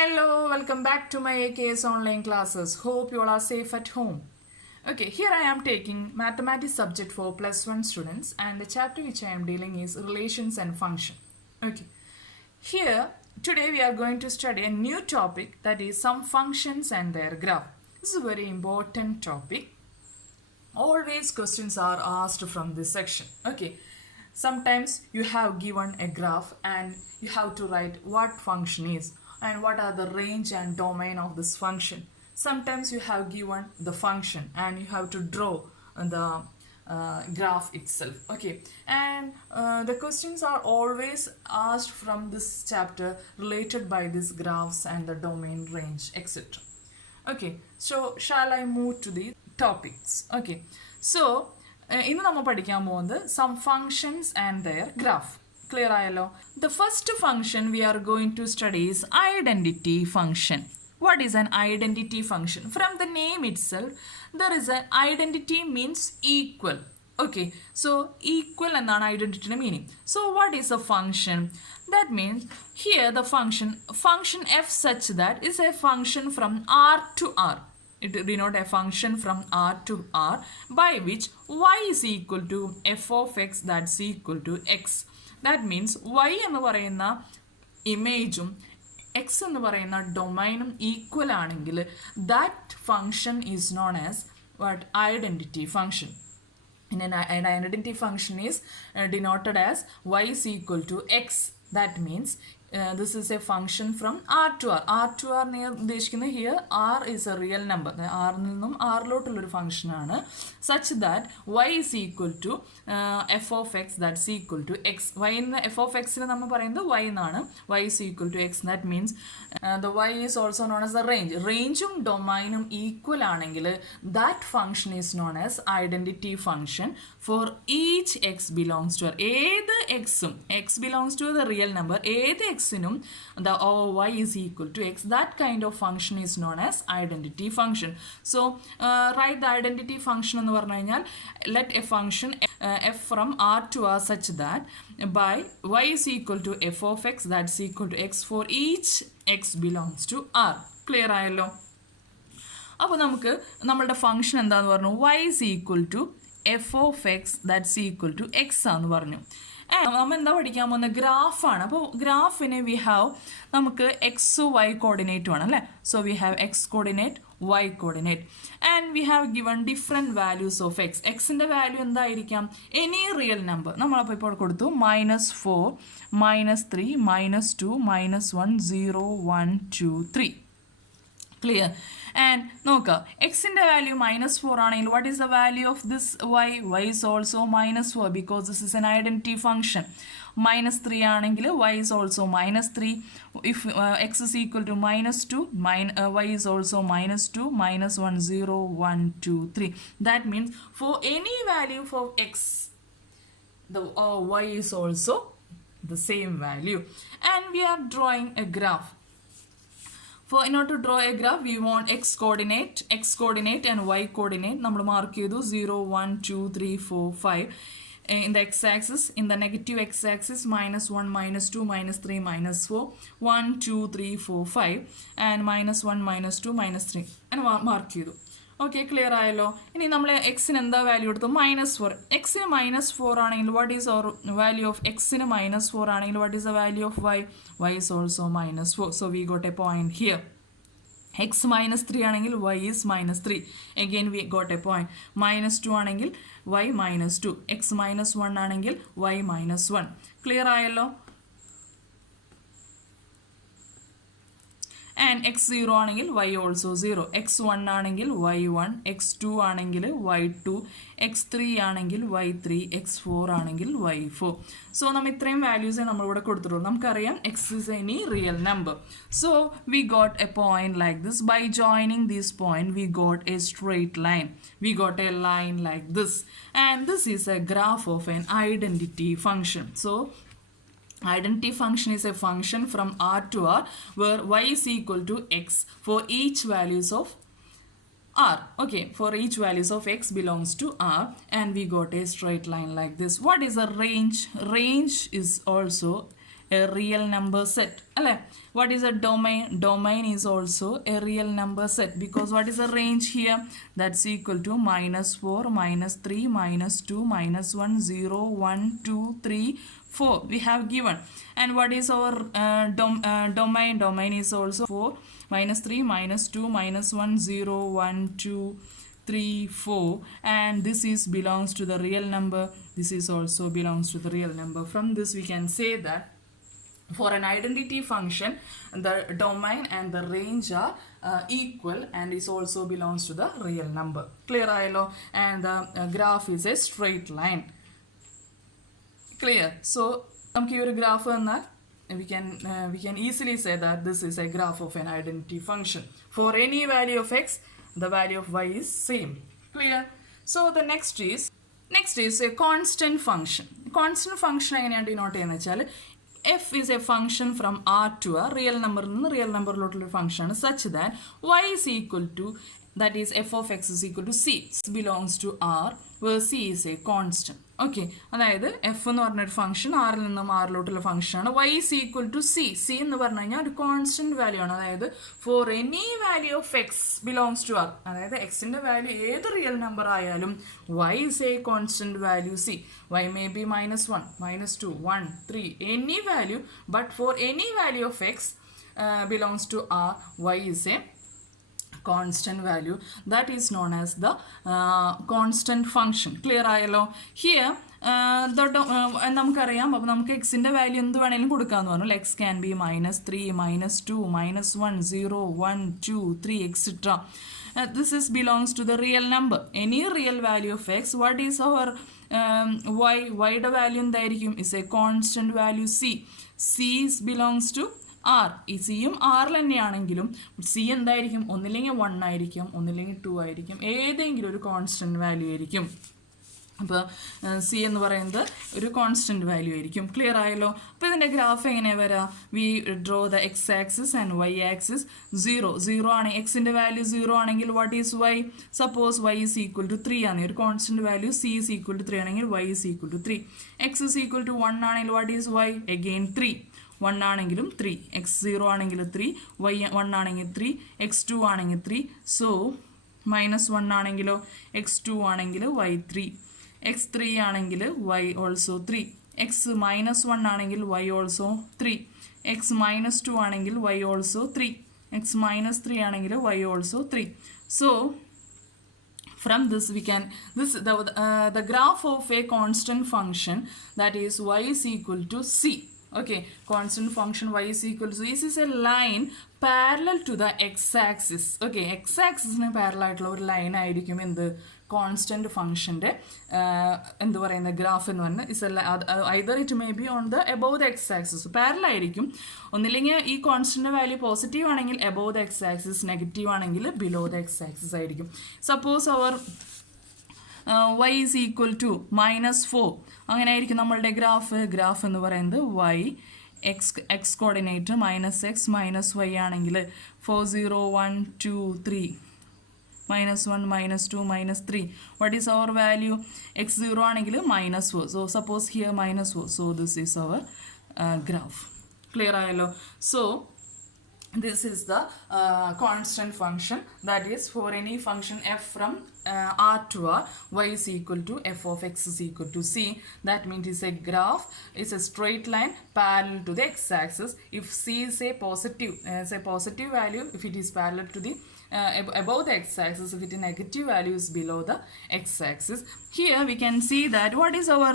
Hello, welcome back to my AKS online classes. Hope you all are safe at home. Okay, here I am taking mathematics subject for plus 1 students, and the chapter which I am dealing is relations and function. Okay, here today we are going to study a new topic, that is some functions and their graph. This is a very important topic. Always questions are asked from this section. Okay, sometimes you have given a graph and you have to write what function is and what are the range and domain of this function. Sometimes you have given the function and you have to draw the graph itself. Okay, and the questions are always asked from this chapter related by these graphs and the domain, range, etc. Okay, so shall I move to the topics? Okay, so ഇന്ന് നമ്മൾ പഠിക്കാൻ പോകുന്നത് some functions and their graph. Clear ആയല്ലോ? The first function we are going to study is identity function. What is an identity function? From the name itself, there is an identity means equal. Okay, so equal എന്നാണ് identity meaning. So what is a function? That means here the function f such that is a function from R to R. It denote a function from R to R by which y is equal to f of x that's equal to x. That means y എന്ന് പറയുന്ന ഇമേജും എക്സ് എന്ന് പറയുന്ന ഡൊമൈനും equal ആണെങ്കിൽ that function is known as what? Identity function. And an identity function is denoted as y is equal to x. That means this is a function from R to R. R to R ഉദ്ദേശിക്കുന്നത് here R is a real number. R നിന്നും R ലോട്ടുള്ളൊരു ഫംഗ്ഷൻ ആണ് such that y is equal to f of x that's equal to x. y f of x നെ നമ്മൾ പറയുന്നത് y എന്നാണ്. y is equal to x. That means the y is also known as the range. റേഞ്ചും ഡൊമൈനും equal ആണെങ്കിൽ that function is known as identity function for each x belongs to R. ഏത് xും x belongs to the real number, ഏത് xനും the y is equal to x, that kind of function is known as identity function. So write the identity function എന്ന് പറഞ്ഞു കഴിഞ്ഞാൽ let a function f from R to R such that by y is equal to f of x that's equal to x for each x belongs to R. Clear ആയല്ലോ? അപ്പോൾ നമുക്ക് നമ്മളുടെ ഫംഗ്ഷൻ എന്താന്ന് പറഞ്ഞു? y is equal to f of x that's equal to x ആണെന്ന് പറഞ്ഞു. നമ്മൾ എന്താ പഠിക്കാൻ പോകുന്ന ഗ്രാഫാണ്. അപ്പോൾ ഗ്രാഫിന് വി ഹാവ് നമുക്ക് എക്സ് വൈ കോർഡിനേറ്റ് വേണം അല്ലേ? So we have X coordinate, Y coordinate, and we have given different values of X. എക്സിൻ്റെ വാല്യൂ എന്തായിരിക്കാം? Any real number. നമ്മളപ്പോൾ ഇപ്പോൾ കൊടുത്തു -4, -3, -2, -1, 0, 1, 2, 3. Clear? And നോക്കുക, എക്സിൻ്റെ വാല്യൂ -4 ആണെങ്കിൽ what is the value of this y? y is also -4 because this is an identity function. -3 ആണെങ്കിൽ y is also -3. If x is equal to -2, y is also -2, -1, 0, 1, 2, 3. That means for any value for x, the y is also the same value. And we are drawing a graph. In order to draw a graph, we want x coordinate and y coordinate. നമ്മൾ മാർക്ക് ചെയ്തു 0, 1, 2, 3, 4, 5. In the x-axis, in the negative x-axis, -1, -2, -3, -4, 1, 2, 3, 4, 5, and -1, -2, -3 and mark ചെയ്തു. Okay, clear ആയല്ലോ? ഇനി നമ്മൾ എക്സിന് എന്താ വാല്യൂ എടുത്തു? -4. എക്സിന് -4 ആണെങ്കിൽ what is our value of എക്സിന് -4 ആണെങ്കിൽ what is the value of Y? Y is also -4. So we got a point here. X -3 ആണെങ്കിൽ Y is -3. Again we got a point. -2 ആണെങ്കിൽ വൈ -2. എക്സ് -1 ആണെങ്കിൽ വൈ -1. ക്ലിയർ ആയല്ലോ? ആൻഡ് x0 ആണെങ്കിൽ y ഓൾസോ 0, x1 ആണെങ്കിൽ y1, x2 ആണെങ്കിൽ y2, x3 ആണെങ്കിൽ y3, x4 ആണെങ്കിൽ y4. So നമ്മൾ ഇത്രയും വാല്യൂസേ നമ്മളിവിടെ കൊടുത്തിട്ടുള്ളൂ. നമുക്കറിയാം x is any real number. So we got a point like this. By joining this point we got a straight line. We got a line like this. And this is a graph of an identity function. So identity function is a function from R to R where y is equal to x for each values of R. Okay, for each values of x belongs to R, and we got a straight line like this. What is a range? Range is also a real number set. What is a domain? Domain is also a real number set, because what is the range here? That's equal to -4, -3, -2, -1, 0, 1, 2, 3, 4 we have given. And what is our domain? Domain is also 4, -3, -2, -1, 0, 1, 2, 3, 4, and this is belongs to the real number. This is also belongs to the real number. From this we can say that for an identity function, the domain and the range are equal, and it also belongs to the real number. Clear ayallo? And the graph is a straight line. Clear? So namukku ee oru graph enna we can easily say that this is a graph of an identity function. For any value of x, the value of y is same. Clear? So the next is a constant function. Constant function എങ്ങനെയാണ് ഡിനോട്ട് ചെയ്യുന്നത് വെച്ചാൽ, f is a function from R to R, real number നിന്ന് real number ലോട്ടുള്ള function ആണ്, such that y is equal to, that is f of x is equal to c. C belongs to R, where c is a constant. Okay, അതായത് f എന്ന് പറഞ്ഞൊരു ഫംഗ്ഷൻ ആറിൽ നിന്നും ആറിലോട്ടുള്ള ഫംഗ്ഷൻ ആണ്. y is equal to c. c എന്ന് പറഞ്ഞു കഴിഞ്ഞാൽ ഒരു കോൺസ്റ്റന്റ് വാല്യൂ ആണ്. അതായത് for any value of X belongs to R, അതായത് എക്സിന്റെ വാല്യൂ ഏത് റിയൽ നമ്പർ ആയാലും y is a constant value c. y may be -1, -2, 1, 3, any value, but for any value of x belongs to R, y is a constant value. That is known as the constant function. Clear ayallo? Here നമുക്കറിയാം, അപ്പോൾ നമുക്ക് എക്സിൻ്റെ വാല്യൂ എന്ത് വേണമെങ്കിലും കൊടുക്കാമെന്ന് പറഞ്ഞു. X can be -3, -2, -1, 0, 1, 2, 3, etc. This is belongs to the real number. Any real value of x. What is our y? y-യുടെ value എന്തായിരിക്കും? is a constant value c. c belongs to R. ഈ സിയും ആറിൽ തന്നെയാണെങ്കിലും സി എന്തായിരിക്കും? ഒന്നില്ലെങ്കിൽ 1 ആയിരിക്കും, ഒന്നില്ലെങ്കിൽ 2 ആയിരിക്കും, ഏതെങ്കിലും ഒരു കോൺസ്റ്റന്റ് വാല്യൂ ആയിരിക്കും. അപ്പോൾ സി എന്ന് പറയുന്നത് ഒരു കോൺസ്റ്റന്റ് വാല്യൂ ആയിരിക്കും. ക്ലിയർ ആയല്ലോ? അപ്പോൾ ഇതിൻ്റെ ഗ്രാഫ് എങ്ങനെയാണ് വരാം? We draw the X axis and Y axis. 0 ആണ് എക്സിൻ്റെ വാല്യൂ. 0 ആണെങ്കിൽ what is Y? Suppose Y is equal to 3 ആണ് ഒരു constant value. C is equal to 3 ആണെങ്കിൽ Y is equal to 3. X is equal to 1 ആണെങ്കിൽ what is Y? Again 3. 1 ആണെങ്കിലും 3, എക്സ് 0 ആണെങ്കിൽ 3, വൈ 1 ആണെങ്കിൽ 3, എക്സ് 2 ആണെങ്കിൽ 3. സോ -1 ആണെങ്കിലോ, എക്സ് 2 ആണെങ്കിൽ വൈ 3, എക്സ് 3 ആണെങ്കിൽ വൈ ഓൾസോ 3, എക്സ് -1 ആണെങ്കിൽ വൈ ഓൾസോ 3, എക്സ് -2 ആണെങ്കിൽ വൈ ഓൾസോ 3, എക്സ് -3 ആണെങ്കിൽ Y also 3. So from this we can, the graph of a constant function, that is y is equal to c. Okay, constant function y is equal to, this is a line parallel to the x-axis. Okay, x-axisന് parallel ആയിട്ടുള്ള ഒരു ലൈൻ ആയിരിക്കും എന്ത്? കോൺസ്റ്റന്റ് ഫംഗ്ഷൻ്റെ എന്ത് പറയുന്ന graph എന്ന് പറഞ്ഞാൽ either it may be on the above the X axis. Parallel ആയിരിക്കും. ഒന്നില്ലെങ്കിൽ ഈ കോൺസ്റ്റന്റ് വാല്യൂ പോസിറ്റീവ് ആണെങ്കിൽ above the X axis, negative ആണെങ്കിൽ ബിലോ ദ എക്സ് ആക്സിസ് ആയിരിക്കും. Suppose our y is equal to -4, അങ്ങനെ ആയിരിക്കും നമ്മളുടെ ഗ്രാഫ് എന്ന് പറയുന്നത്. y X coordinate -x -y ആണെങ്കിൽ 4, 0, 1, 2, 3, -1, -2, -3. What is our value? x 0 ആണെങ്കിൽ -4. So suppose here -4. So this is our graph. Clear ayallo? So this is the constant function, that is for any function f from R to R, y is equal to f of x is equal to c. That means it's a graph, it's a straight line parallel to the x-axis. If c is a positive value, if it is parallel to the above the x-axis, if it is negative value is below the x-axis. Here we can see that what is our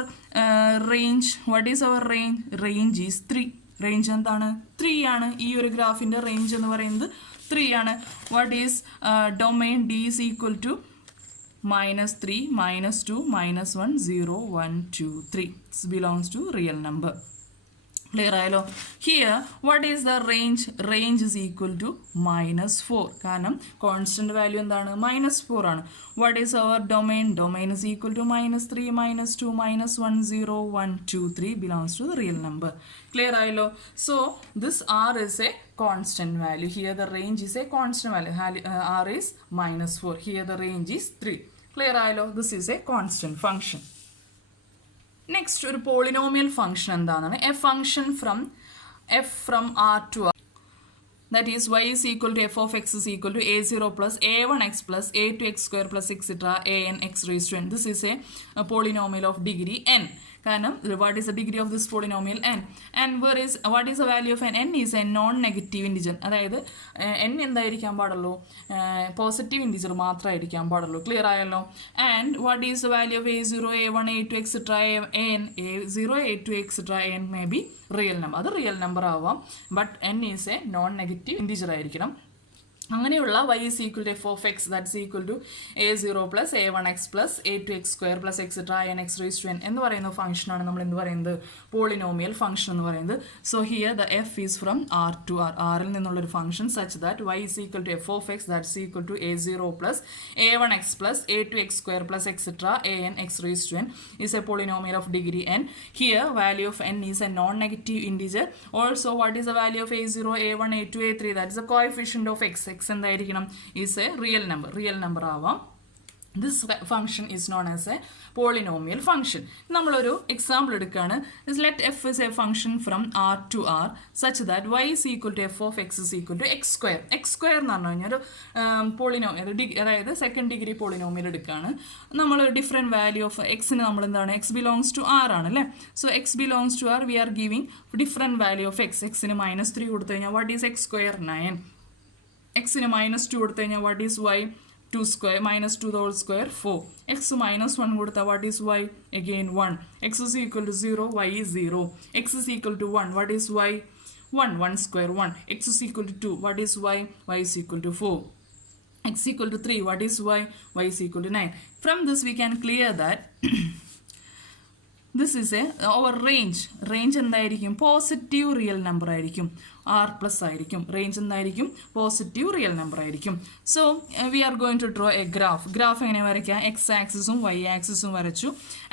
range? What is our range? Range is 3. റേഞ്ച് എന്താണ്? 3 ആണ്. ഈ ഒരു ഗ്രാഫിൻ്റെ റേഞ്ച് എന്ന് പറയുന്നത് 3 ആണ്. What is domain? D is equal to -3, -2, -1, 0, 1, 2, 3. This belongs to real number. Clear ayallo? Here what is the range? Range is equal to -4. കാരണം constant value എന്താണ്? -4 ആണ്. What is our domain? Domain is equal to -3, -2, -1, 0, 1, 2, 3 belongs to the real number. Clear ayallo? So this r is a constant value. Here the range is a constant value. R is -4. Here the range is 3. Clear ayallo? This is a constant function. Next ഒരു polynomial function എന്താണെന്നാണ്. A function from f from R to R. That is y is equal to f of x is equal to a0 plus a1x plus a2x square plus etc. an x raised to n. This is a polynomial of degree n. What is the degree of this polynomial n? And what is the value of n? N is a non-negative integer. അതായത് n എന്തായിരിക്കാൻ പാടുള്ളൂ? Positive integer മാത്രമായിരിക്കാൻ പാടുള്ളൂ. ക്ലിയർ ആയല്ലോ? And what is the value of a0 a1 a2 etcetera an? a0 a2 etcetera an may be real number. അത് real number ആവാം, but n is A non negative integer ആയിരിക്കണം. അങ്ങനെയുള്ള y is equal to f of x that's equal to a0 plus a1x plus a2x square plus etc. n x raised to n എന്ന് പറയുന്ന ഫംഗ്ഷനാണ് നമ്മൾ എന്ത് പറയുന്നത്? Polynomial function എന്ന് പറയുന്നത്. So here the F is from R to R. ആറിൽ നിന്നുള്ളൊരു function such that y is equal to f of x that's equal to a0 plus a1x plus a2x square plus etc. an x raised to n is a polynomial of degree n. Here value of n is a non-negative integer. Also what is the value of a0 a1 a2 a3? That is the coefficient of x. x എന്തായിരിക്കണം? Is a real number ആവാം. This function is known as a polynomial function. നമ്മളൊരു example എടുക്കുകയാണ്. Let F is a function from R to R such that Y is equal to F of X is equal to X square. X square എന്ന് പറഞ്ഞു കഴിഞ്ഞാൽ ഒരു പോളിനോമിയൽ, അതായത് second degree polynomial എടുക്കുകയാണ്. നമ്മൾ different value of എക്സിന് നമ്മൾ എന്താണ്? എക്സ് ബിലോങ്സ് ടു ആർ ആണ് അല്ലേ? So X belongs to R we are giving different value of X. എക്സിന് -3 കൊടുത്തു കഴിഞ്ഞാൽ വാട്ട് ഈസ് എക്സ് സ്ക്വയർ? 9. എക്സിന് -2 കൊടുത്തു കഴിഞ്ഞാൽ വാട്ട് ഈസ് വൈ? 2 square -2 the whole square 4. x -1 കൊടുത്താൽ what is y? Again 1. x is equal to 0, y is 0. x is equal to 1, what is y? 1 square 1. x is equal to 2, what is y? y is equal to 4. x equal to 3, what is y? y is equal to 9. From this we can clear that this is our range എന്തായിരിക്കും? Positive real number ആയിരിക്കും. R plus ആയിരിക്കും. Range എന്തായിരിക്കും? Positive real number ആയിരിക്കും. So we are going to draw a graph എങ്ങനെ വരയ്ക്കാം? X ആക്സിസും Y ആക്സിസും വരച്ചു.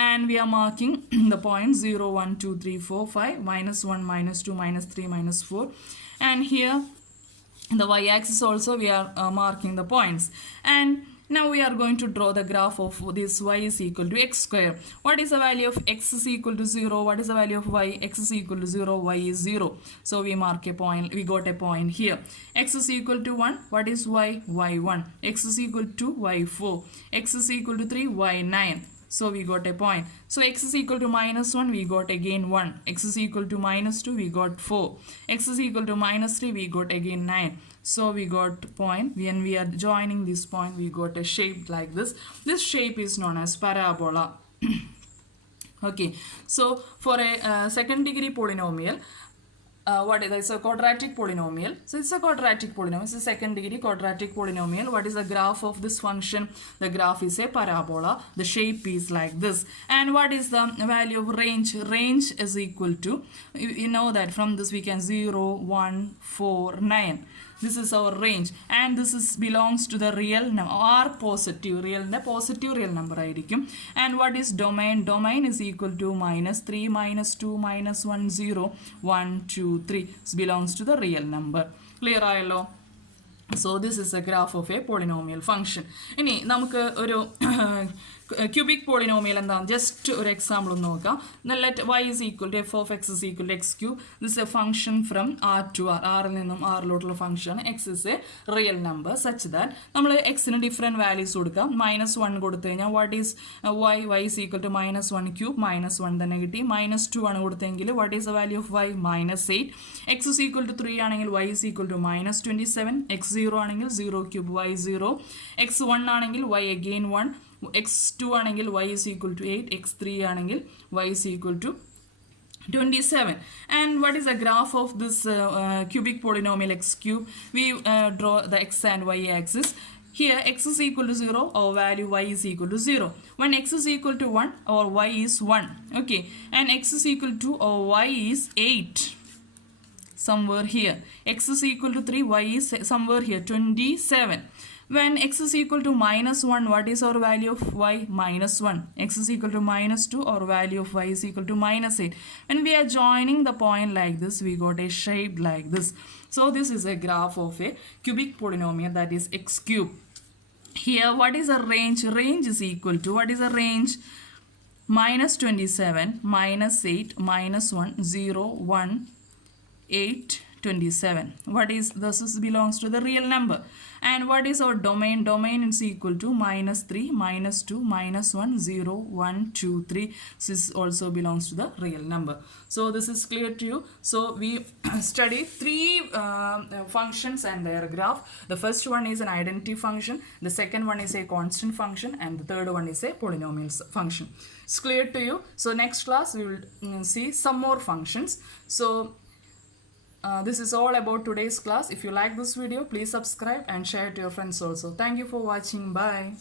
And we are marking the point 0 1 2 3 4 5 -1 -2 -3 -4. And here the y axis also we are marking the points. And now we are going to draw the graph of this y is equal to x square. What is the value of x is equal to 0? What is the value of y? X is equal to 0, y is 0. So we mark a point, we got a point here. X is equal to 1, what is y? y 1. X is equal to 2, y 4. X is equal to 3, y 9. So we got a point. So x is equal to -1, we got again 1. X is equal to -2, we got 4. X is equal to -3, we got again 9. So we got point. When we are joining this point, we got a shape like this. This shape is known as parabola. Okay. So for a second degree polynomial, what is it's a quadratic polynomial. So it's a quadratic polynomial. It's a second degree quadratic polynomial. What is the graph of this function? The graph is a parabola. The shape is like this. And what is the value of range? Range is equal to, you know that from this we can 0 1 4 9. This is our range, and this is belongs to the real number or positive real number ആയിരിക്കും. And what is domain? Domain is equal to -3 -2 -1 0 1 2 3. This belongs to the real number. Clear ആയല്ലോ? So this is a graph of a polynomial function. ഇനി നമുക്ക് ഒരു cubic polynomial എന്താണ്? ജസ്റ്റ് ഒരു എക്സാമ്പിൾ ഒന്ന് നോക്കാം. Let y is equal to f of x is equal to x cube. This is a function from r to r. ആറിൽ നിന്നും ആറിലോട്ടുള്ള function. x is a real number such that നമ്മൾ എക്സിന് different values കൊടുക്കാം. -1 കൊടുത്തു കഴിഞ്ഞാൽ what is y is equal to -1 cube, -1 the negative, -2 ആണ് കൊടുത്തെങ്കിൽ what is the value of y? -8. x is equal to 3 ആണെങ്കിൽ y is equal to -27. x 0 ആണെങ്കിൽ 0 cube y 0. x 1 ആണെങ്കിൽ y again 1. x2 ആണെങ്കിൽ y is equal to 8. x3 ആണെങ്കിൽ y is equal to 27. And what is the graph of this cubic polynomial x cube? We draw the x and y axis. Here x is equal to 0, our value y is equal to 0. When x is equal to 1, our y is 1. Okay. And x is equal to, our y is 8. Somewhere here. X is equal to 3, y is somewhere here, 27. When x is equal to -1, what is our value of y? -1. X is equal to -2, our value of y is equal to -8. When we are joining the point like this, we got a shape like this. So this is a graph of a cubic polynomial, that is x cube. Here, what is the range? Range is equal to, what is the range? -27, -8, -1, 0, 1, 827. What is this? Is belongs to the real number. And what is our domain? Domain is equal to -3, -2, -1, 0, 1, 2, 3. This also belongs to the real number. So this is clear to you. So we study three functions and their graph. The first one is an identity function. The second one is a constant function. And the third one is a polynomial function. It's clear to you. So next class we will see some more functions. So this is all about today's class. If you like this video, please subscribe and share it to your friends also. Thank you for watching. Bye.